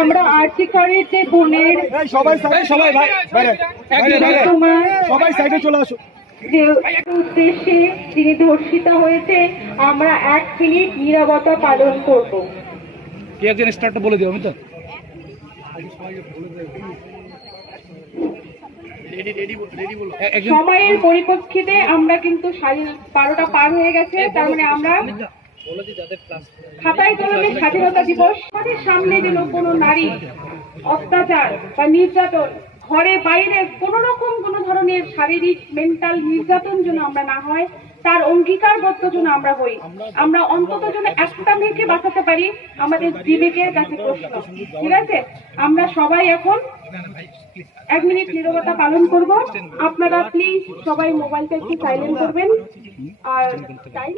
আমরা আরতি করের যে বোনের যে উদ্দেশ্যে যিনি ধর্ষিত হয়েছে, আমরা 1 মিনিট নীরবতা পালন করব। বলে দিও। আমি তো সময়ের পরিপ্রেক্ষিতে আমরা কিন্তু 12টা পার হয়ে গেছে, তার মানে আমরা খাতায় কলমে স্বাধীনতা দিবস। আমাদের সামনে যেন কোনো নারী অত্যাচার বা নির্যাতন, ঘরে বাইরে কোন রকম কোন ধরনের শারীরিক মেন্টাল নির্যাতন যেন আমরা না হয়, তার অঙ্গীকারবদ্ধ যেন আমরা হই। আমরা অন্তত যেন একটা মেয়েকে বাঁচাতে পারি, আমাদের বিবেকের কাছে প্রশ্ন। ঠিক আছে, আমরা সবাই এখন 1 মিনিট নীরবতা পালন করব। আপনারা প্লিজ সবাই মোবাইলটা একটু সাইলেন্ট করবেন। আর টাইম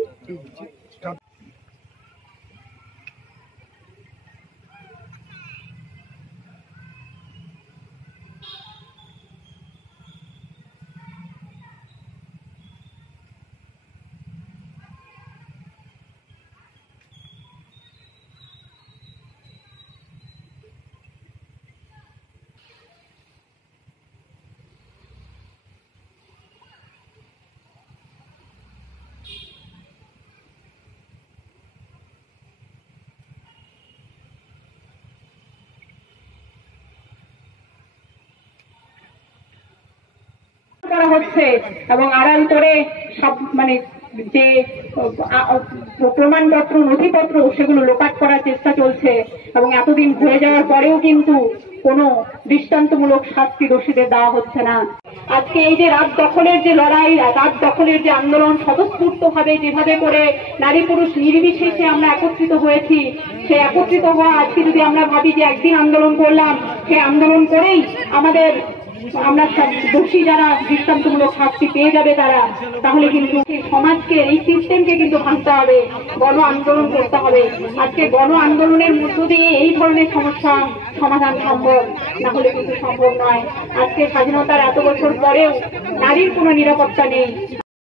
করা হচ্ছে এবং আড়াল করে সব মানে যে প্রমাণপত্র নথিপত্র সেগুলো লোপাট করার চেষ্টা চলছে এবং এতদিন ঘুরে যাওয়ার পরেও কিন্তু কোনো দৃষ্টান্তমূলক শাস্তি দোষীদের দেওয়া হচ্ছে না। আজকে এই যে রাত দখলের যে লড়াই, রাত দখলের যে আন্দোলন, স্বতঃস্ফূর্ত ভাবে যেভাবে করে নারী পুরুষ নির্বিশেষে আমরা একত্রিত হয়েছি, সেই একত্রিত হওয়া আজকে যদি আমরা ভাবি যে একদিন আন্দোলন করলাম, সেই আন্দোলন করেই আমরা দোষী যারা দৃষ্টান্তমূলক শাস্তি পেয়ে যাবে তারা, তাহলে কিন্তু সমাজকে এই সিস্টেমকে কিন্তু ভাঙতে হবে, গণ আন্দোলন করতে হবে। আজকে গণ আন্দোলনের মধ্য দিয়ে এই ধরনের সমস্যা সমাধান সম্ভব, না হলে কিন্তু সম্ভব নয়। আজকে স্বাধীনতার এত বছর পরেও নারীর কোনো নিরাপত্তা নেই।